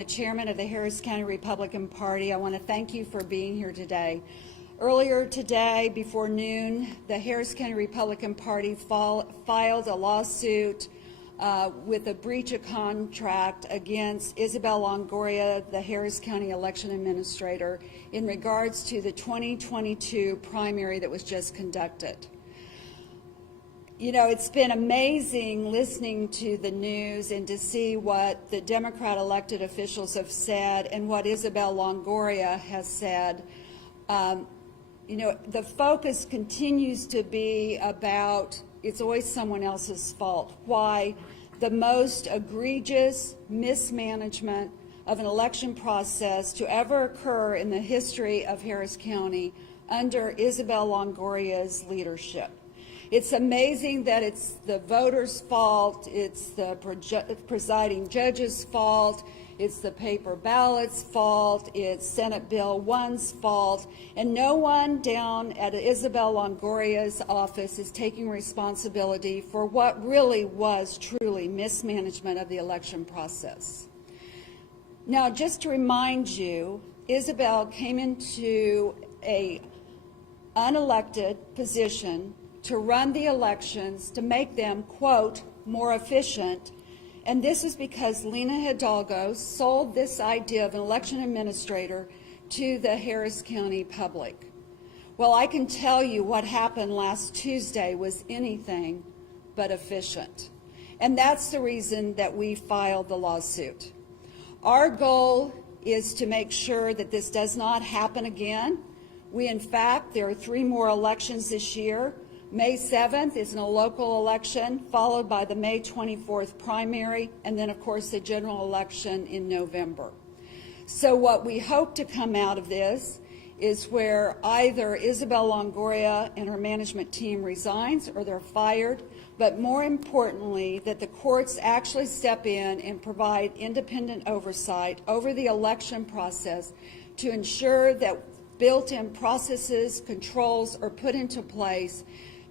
The chairman of the Harris County Republican Party. I want to thank you for being here today. Earlier today, before noon, the Harris County Republican Party filed a lawsuit with a breach of contract against Isabel Longoria, the Harris County election administrator, in regards to the 2022 primary that was just conducted. You know, it's been amazing listening to the news and to see what the Democrat elected officials have said and what Isabel Longoria has said. You know, the focus continues to be about it's always someone else's fault. Why? The most egregious mismanagement of an election process to ever occur in the history of Harris County under Isabel Longoria's leadership. It's amazing that it's the voters' fault, it's the presiding judge's fault, it's the paper ballot's fault, it's Senate Bill 1's fault, and no one down at Isabel Longoria's office is taking responsibility for what really was truly mismanagement of the election process. Now, just to remind you, Isabel came into an unelected position to run the elections, to make them, quote, more efficient. And this is because Lena Hidalgo sold this idea of an election administrator to the Harris County public. Well, I can tell you what happened last Tuesday was anything but efficient. And that's the reason that we filed the lawsuit. Our goal is to make sure that this does not happen again. In fact, there are 3 more elections this year. May 7th is a local election, followed by the May 24th primary, and then, of course, the general election in November. So what we hope to come out of this is where either Isabel Longoria and her management team resigns or they're fired, but more importantly, that the courts actually step in and provide independent oversight over the election process to ensure that built-in processes, controls are put into place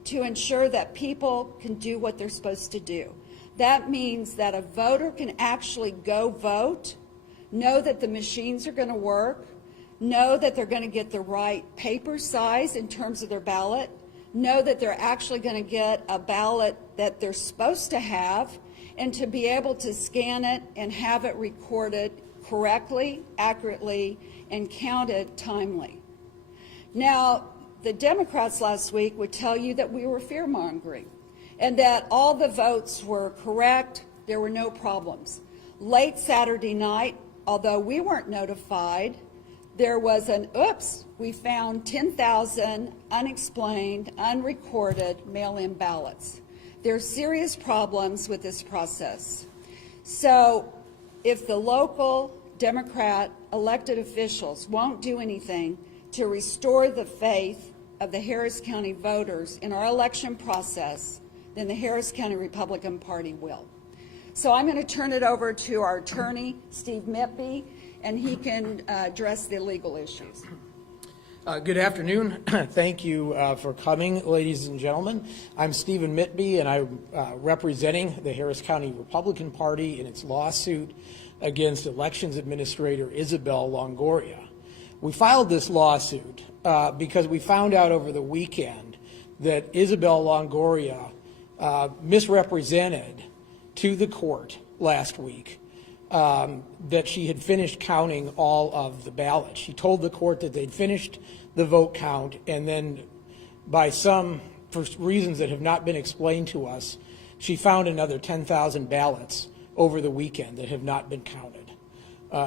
to ensure that people can do what they're supposed to do. That means that a voter can actually go vote, know that the machines are going to work, know that they're going to get the right paper size in terms of their ballot, know that they're actually going to get a ballot that they're supposed to have, and to be able to scan it and have it recorded correctly, accurately, and counted timely. Now, the Democrats last week would tell you that we were fear-mongering and that all the votes were correct, there were no problems. Late Saturday night, although we weren't notified, there was an oops, we found 10,000 unexplained, unrecorded mail-in ballots. There are serious problems with this process. So if the local Democrat elected officials won't do anything to restore the faith of the Harris County voters in our election process, then the Harris County Republican Party will. So I'm going to turn it over to our attorney, Steve Mitby, and he can address the legal issues. Good afternoon. Thank you for coming, ladies and gentlemen. I'm Stephen Mitby, and I'm representing the Harris County Republican Party in its lawsuit against Elections Administrator Isabel Longoria. We filed this lawsuit because we found out over the weekend that Isabel Longoria misrepresented to the court last week that she had finished counting all of the ballots. She told the court that they'd finished the vote count, and then for reasons that have not been explained to us, she found another 10,000 ballots over the weekend that have not been counted.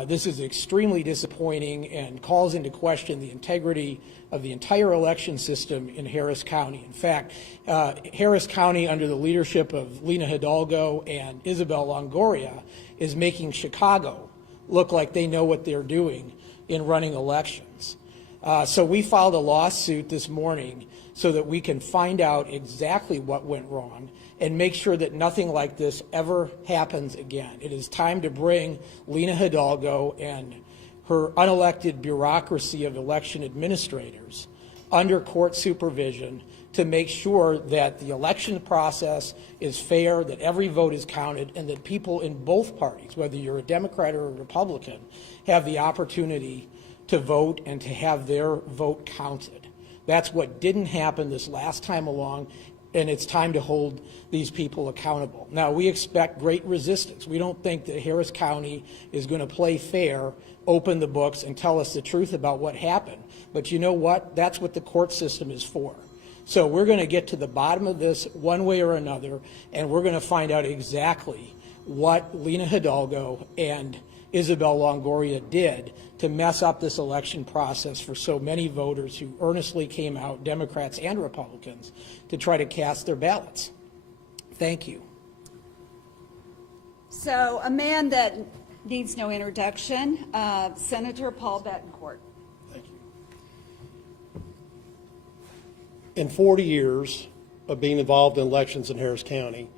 This is extremely disappointing and calls into question the integrity of the entire election system in Harris County. In fact, Harris County, under the leadership of Lena Hidalgo and Isabel Longoria, is making Chicago look like they know what they're doing in running elections. So we filed a lawsuit this morning so that we can find out exactly what went wrong and make sure that nothing like this ever happens again. It is time to bring Lena Hidalgo and her unelected bureaucracy of election administrators under court supervision to make sure that the election process is fair, that every vote is counted, and that people in both parties, whether you're a Democrat or a Republican, have the opportunity to vote and to have their vote counted. That's what didn't happen this last time along, and it's time to hold these people accountable. Now, we expect great resistance. We don't think that Harris County is going to play fair, open the books, and tell us the truth about what happened. But you know what? That's what the court system is for. So we're going to get to the bottom of this one way or another, and we're going to find out exactly what Lena Hidalgo and Isabel Longoria did to mess up this election process for so many voters who earnestly came out, Democrats and Republicans, to try to cast their ballots. Thank you. So a man that needs no introduction, Senator Paul Bettencourt. Thank you. In 40 years of being involved in elections in Harris County,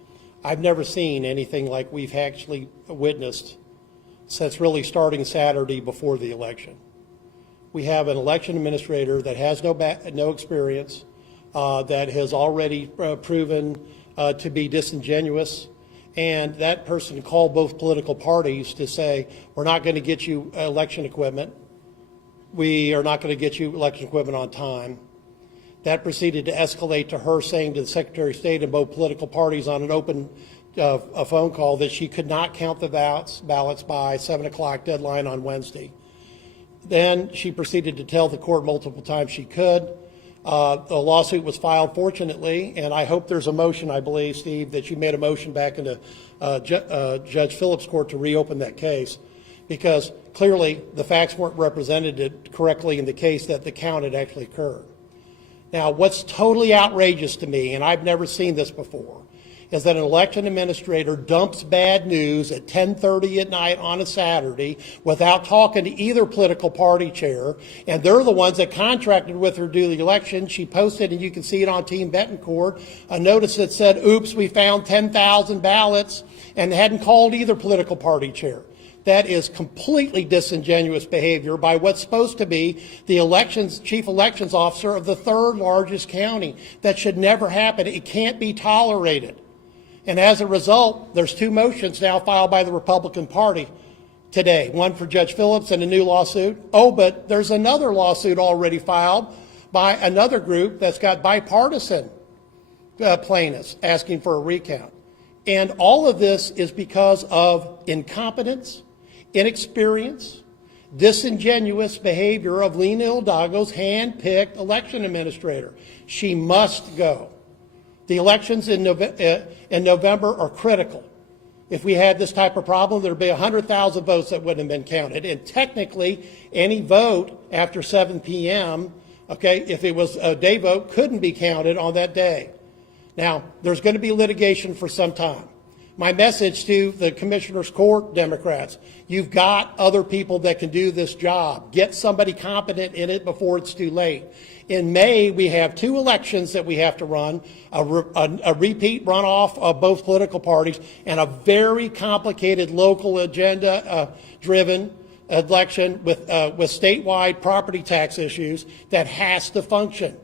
I've never seen anything like we've actually witnessed since really starting Saturday before the election. We have an election administrator that has no experience, that has already proven to be disingenuous, and that person called both political parties to say, we're not going to get you election equipment. We are not going to get you election equipment on time. That proceeded to escalate to her saying to the Secretary of State and both political parties on an open a phone call that she could not count the ballots by 7 o'clock deadline on Wednesday. Then she proceeded to tell the court multiple times she could. The lawsuit was filed, fortunately, and I hope there's a motion, I believe, Steve, that you made a motion back into Judge Phillips' court to reopen that case, because clearly the facts weren't represented correctly in the case that the count had actually occurred. Now, what's totally outrageous to me, and I've never seen this before, is that an election administrator dumps bad news at 10:30 at night on a Saturday without talking to either political party chair, and they're the ones that contracted with her to do the election. She posted, and you can see it on Team Bettencourt, a notice that said, oops, we found 10,000 ballots, and hadn't called either political party chair. That is completely disingenuous behavior by what's supposed to be the chief elections officer of the third largest county. That should never happen. It can't be tolerated. And as a result, there's two motions now filed by the Republican Party today, one for Judge Phillips and a new lawsuit. Oh, but there's another lawsuit already filed by another group that's got bipartisan plaintiffs asking for a recount. And all of this is because of incompetence, inexperience, disingenuous behavior of Lena Hidalgo's hand-picked election administrator. She must go. The elections in November are critical. If we had this type of problem, there would be 100,000 votes that wouldn't have been counted. And technically, any vote after 7 p.m., okay, if it was a day vote, couldn't be counted on that day. Now, there's going to be litigation for some time. My message to the Commissioner's Court Democrats, you've got other people that can do this job. Get somebody competent in it before it's too late. In May, we have two elections that we have to run, a repeat runoff of both political parties, and a very complicated local agenda-driven election with statewide property tax issues that has to function.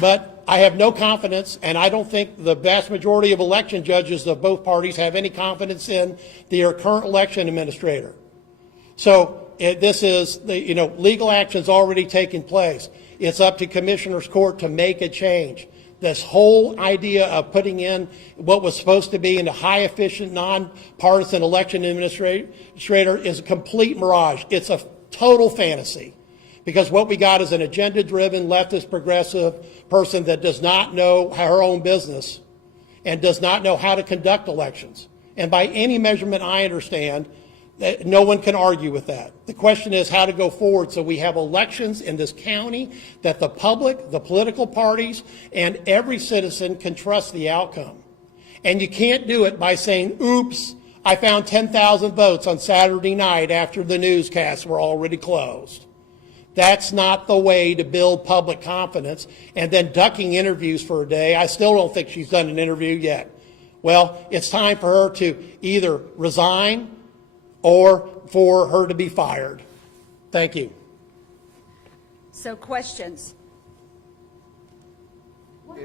But I have no confidence, and I don't think the vast majority of election judges of both parties have any confidence in their current election administrator. So this is, legal action's already taken place. It's up to Commissioner's Court to make a change. This whole idea of putting in what was supposed to be in a high efficient, nonpartisan election administrator is a complete mirage. It's a total fantasy. Because what we got is an agenda-driven, leftist, progressive person that does not know her own business and does not know how to conduct elections. And by any measurement I understand, that no one can argue with that. The question is how to go forward so we have elections in this county that the public, the political parties, and every citizen can trust the outcome. And you can't do it by saying, oops, I found 10,000 votes on Saturday night after the newscasts were already closed. That's not the way to build public confidence. And then ducking interviews for a day. I still don't think she's done an interview yet. Well, it's time for her to either resign or for her to be fired. Thank you. So questions?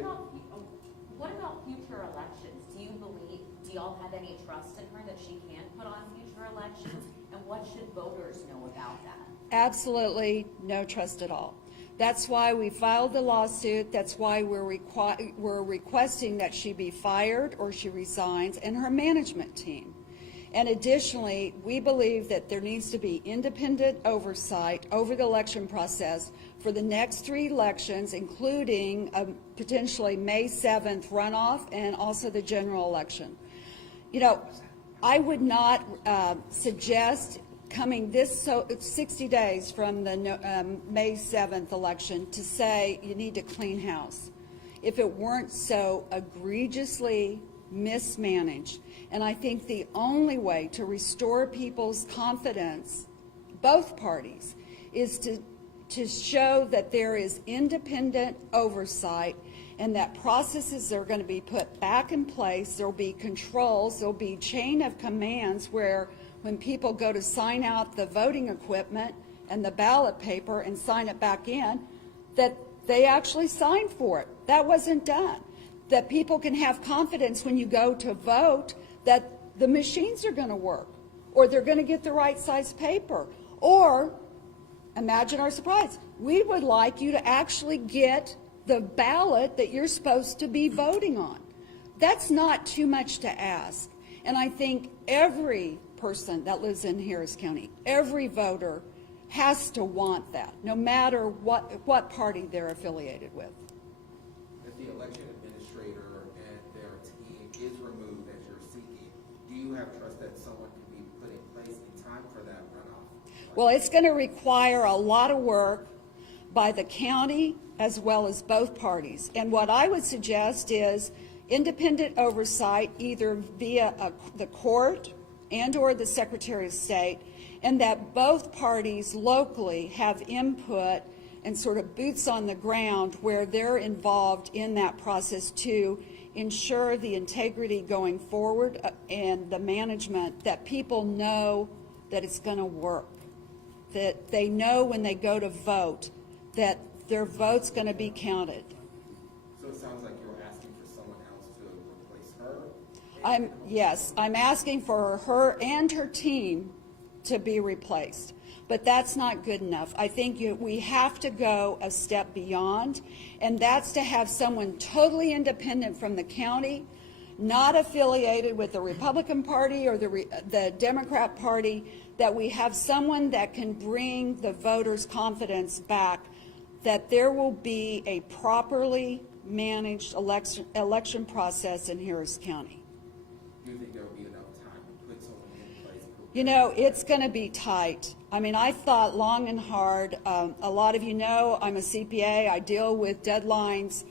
What about future elections? Do y'all have any trust in her that she can put on future elections? And what should voters know about that? Absolutely no trust at all. That's why we filed the lawsuit. That's why we're requesting that she be fired or she resigns, and her management team. And additionally, we believe that there needs to be independent oversight over the election process for the next 3 elections, including a potentially May 7th runoff and also the general election. You know, I would not suggest coming this 60 days from the May 7th election to say you need to clean house if it weren't so egregiously mismanaged. And I think the only way to restore people's confidence, both parties, is to show that there is independent oversight and that processes are going to be put back in place. There will be controls. There will be chain of commands where when people go to sign out the voting equipment and the ballot paper and sign it back in, that they actually sign for it. That wasn't done. That people can have confidence when you go to vote that the machines are going to work, or they're going to get the right size paper. Or, imagine our surprise, we would like you to actually get the ballot that you're supposed to be voting on. That's not too much to ask. And I think every person that lives in Harris County, every voter has to want that, no matter what party they're affiliated with. If the election administrator and their team is removed as you're seeking, do you have trust that someone can be put in place in time for that runoff? Well, it's going to require a lot of work by the county as well as both parties. And what I would suggest is independent oversight, either via the court and or the Secretary of State, and that both parties locally have input and sort of boots on the ground where they're involved in that process to ensure the integrity going forward and the management, that people know that it's going to work, that they know when they go to vote that their vote's going to be counted. So it sounds like you're asking for someone else to replace her? Yes, I'm asking for her and her team to be replaced. But that's not good enough. I think we have to go a step beyond, and that's to have someone totally independent from the county, not affiliated with the Republican Party or the Democrat Party, that we have someone that can bring the voters' confidence back that there will be a properly managed election process in Harris County. Do you think there will be enough time to put someone in place? You know, it's going to be tight. I mean, I thought long and hard. A lot of you know I'm a CPA. I deal with deadlines.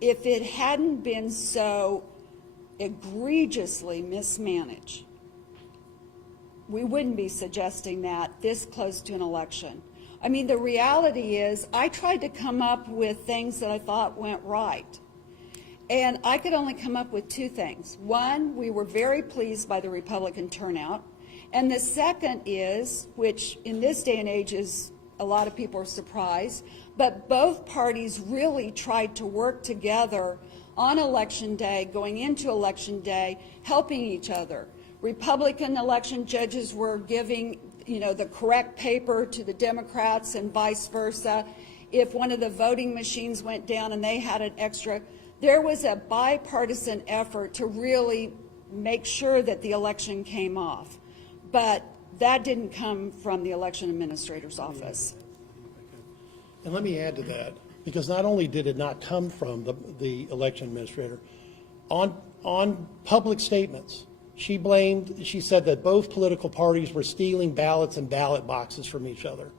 If it hadn't been so egregiously mismanaged, we wouldn't be suggesting that this close to an election. I mean, the reality is I tried to come up with things that I thought went right. And I could only come up with 2 things. One, we were very pleased by the Republican turnout. And the second is, which in this day and age is a lot of people are surprised, but both parties really tried to work together on Election Day, going into Election Day, helping each other. Republican election judges were giving, you know, the correct paper to the Democrats and vice versa. If one of the voting machines went down and they had an extra, there was a bipartisan effort to really make sure that the election came off. But that didn't come from the election administrator's office. And let me add to that, because not only did it not come from the election administrator, on public statements, she said that both political parties were stealing ballots and ballot boxes from each other.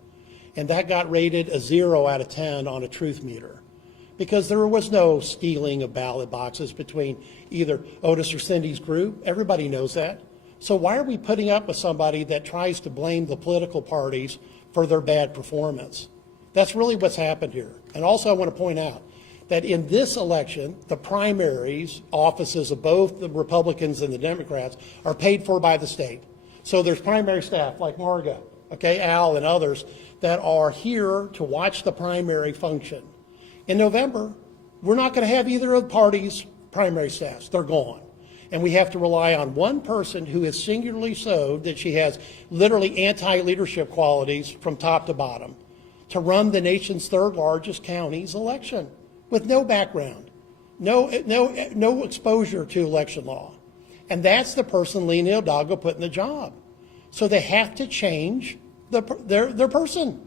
And that got rated a 0 out of 10 on a truth meter, because there was no stealing of ballot boxes between either Otis or Cindy's group. Everybody knows that. So why are we putting up with somebody that tries to blame the political parties for their bad performance? That's really what's happened here. And also I want to point out that in this election, the primaries offices of both the Republicans and the Democrats are paid for by the state. So there's primary staff like Marga, okay, Al and others that are here to watch the primary function. In November, we're not going to have either of the parties' primary staffs. They're gone. And we have to rely on one person who is singularly so that she has literally anti-leadership qualities from top to bottom to run the nation's third largest county's election with no background, no exposure to election law. And that's the person Lena Hidalgo put in the job. So they have to change their person.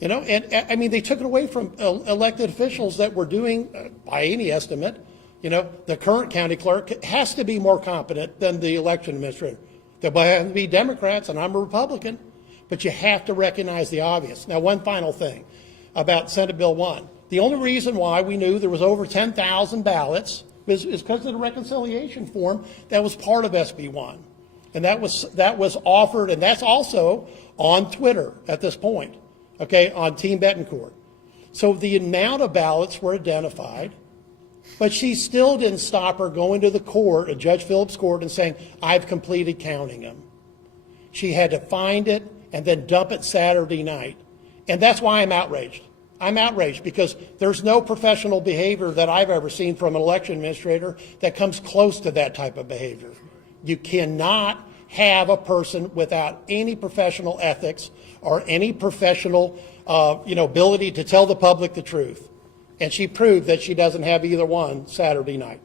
You know, and I mean, they took it away from elected officials that were doing, by any estimate, you know, the current county clerk has to be more competent than the election administrator. They'll have to be Democrats, and I'm a Republican, but you have to recognize the obvious. Now, one final thing about Senate Bill 1. The only reason why we knew there was over 10,000 ballots is because of the reconciliation form that was part of SB 1. And that was offered, and that's also on Twitter at this point, okay, on Team Bettencourt. So the amount of ballots were identified, but she still didn't stop her going to the court, Judge Phillips' court, and saying, I've completed counting them. She had to find it and then dump it Saturday night. And that's why I'm outraged. I'm outraged because there's no professional behavior that I've ever seen from an election administrator that comes close to that type of behavior. You cannot have a person without any professional ethics or any professional ability to tell the public the truth. And she proved that she doesn't have either one Saturday night.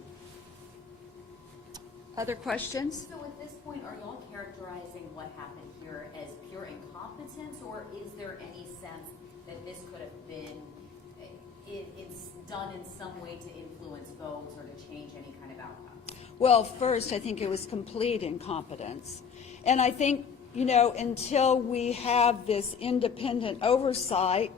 Other questions? So at this point, are y'all characterizing what happened here as pure incompetence, or is there any sense that this could have been, it's done in some way to influence votes or to change any kind of outcome? Well, first, I think it was complete incompetence. And I think, you know, until we have this independent oversight,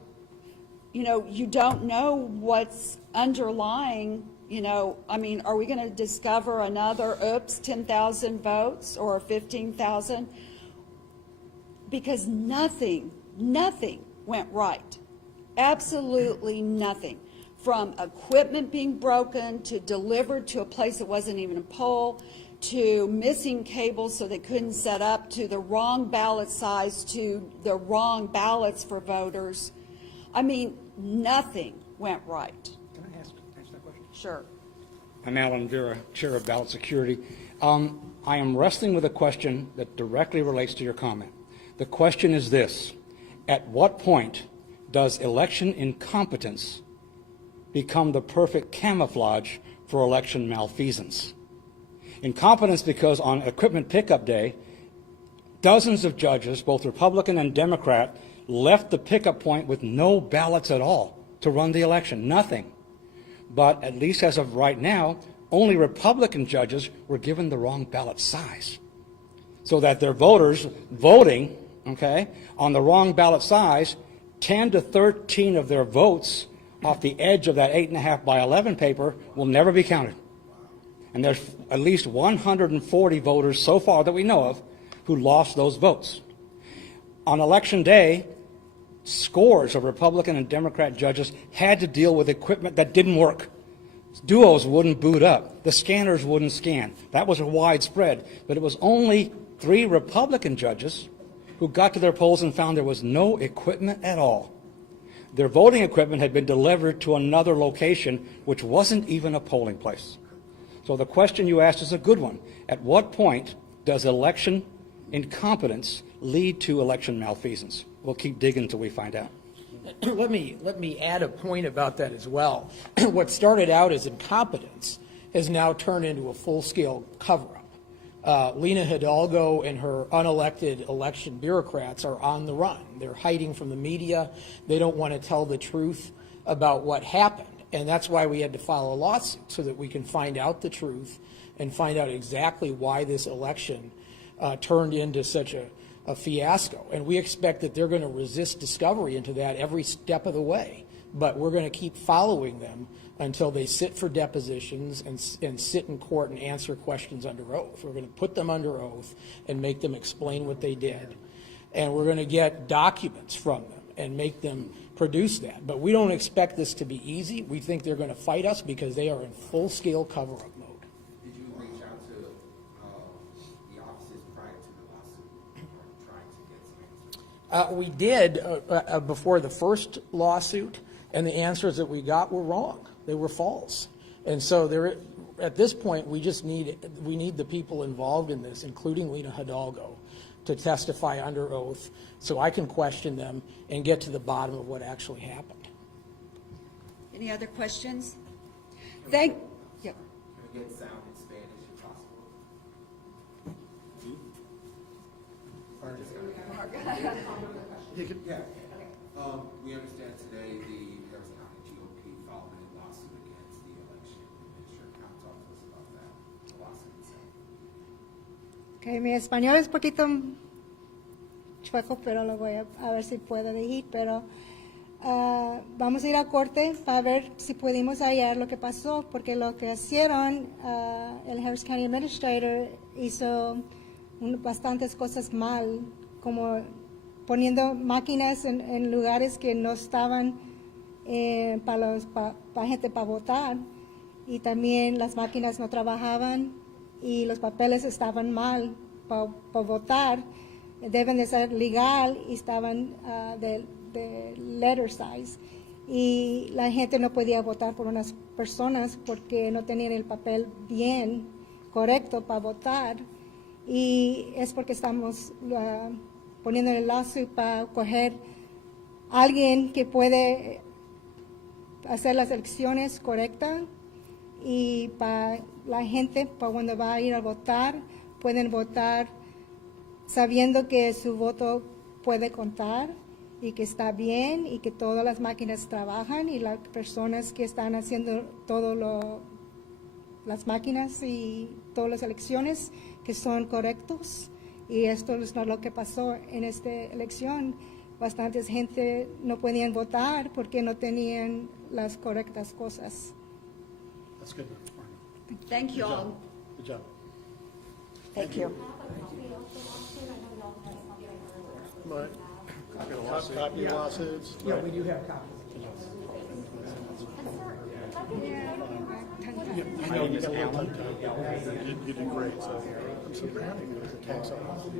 you know, you don't know what's underlying, you know, I mean, are we going to discover another, 10,000 votes or 15,000? Because nothing went right. Absolutely nothing. From equipment being broken to delivered to a place that wasn't even a poll, to missing cables so they couldn't set up, to the wrong ballot size, to the wrong ballots for voters. I mean, nothing went right. Can I ask that question? Sure. I'm Alan Vera, Chair of Ballot Security. I am wrestling with a question that directly relates to your comment. The question is this: at what point does election incompetence become the perfect camouflage for election malfeasance? Incompetence because on equipment pickup day, dozens of judges, both Republican and Democrat, left the pickup point with no ballots at all to run the election, nothing. But at least as of right now, only Republican judges were given the wrong ballot size, so that their voters voting, okay, on the wrong ballot size, 10 to 13 of their votes off the edge of that 8.5 by 11 paper will never be counted. And there's at least 140 voters so far that we know of who lost those votes. On election day, scores of Republican and Democrat judges had to deal with equipment that didn't work. Duos wouldn't boot up. The scanners wouldn't scan. That was a widespread. But it was only 3 Republican judges who got to their polls and found there was no equipment at all. Their voting equipment had been delivered to another location, which wasn't even a polling place. So the question you asked is a good one. At what point does election incompetence lead to election malfeasance? We'll keep digging until we find out. Let me add a point about that as well. What started out as incompetence has now turned into a full-scale cover-up. Lena Hidalgo and her unelected election bureaucrats are on the run. They're hiding from the media. They don't want to tell the truth about what happened. And that's why we had to file a lawsuit, so that we can find out the truth and find out exactly why this election turned into such a fiasco. And we expect that they're going to resist discovery into that every step of the way. But we're going to keep following them until they sit for depositions and sit in court and answer questions under oath. We're going to put them under oath and make them explain what they did. And we're going to get documents from them and make them produce that. But we don't expect this to be easy. We think they're going to fight us because they are in full-scale cover-up mode. Did you reach out to the offices prior to the lawsuit, or trying to get some answers? We did before the first lawsuit, and the answers that we got were wrong. they were false. And so there, at this point, we need the people involved in this, including Lena Hidalgo, to testify under oath so I can question them and get to the bottom of what actually happened. Any other questions? Yep. Can we get sound in Spanish if possible? Yeah. We understand today the Harris County GOP filed a lawsuit against the election administrator. Can you talk to us about that, the lawsuit itself? Okay, mi español es poquito chueco, pero lo voy a ver si puedo decir, pero vamos a ir a corte para ver si pudimos hallar lo que pasó, porque lo que hicieron, el Harris County Administrator hizo bastantes cosas mal, como poniendo máquinas en lugares que no estaban para gente para votar, y también las máquinas no trabajaban y los papeles estaban mal para votar, deben de ser legal y estaban de letter size, y la gente no podía votar por unas personas porque no tenían el papel bien correcto para votar, y es porque estamos poniendo el lawsuit para coger a alguien que puede hacer las elecciones correctas, y para la gente, para cuando va a ir a votar, pueden votar sabiendo que su voto puede contar y que está bien y que todas las máquinas trabajan y las personas que están haciendo las máquinas y todas las elecciones que son correctos. Y esto es lo que pasó en esta elección. Bastantes gente no podían votar porque no tenían las correctas cosas. That's good. Thank you all. Good job. Thank you. Mike, copy of lawsuits. Yeah, we do have copies. I know you got a little time. You did great, so I'm so proud of you as a tax officer.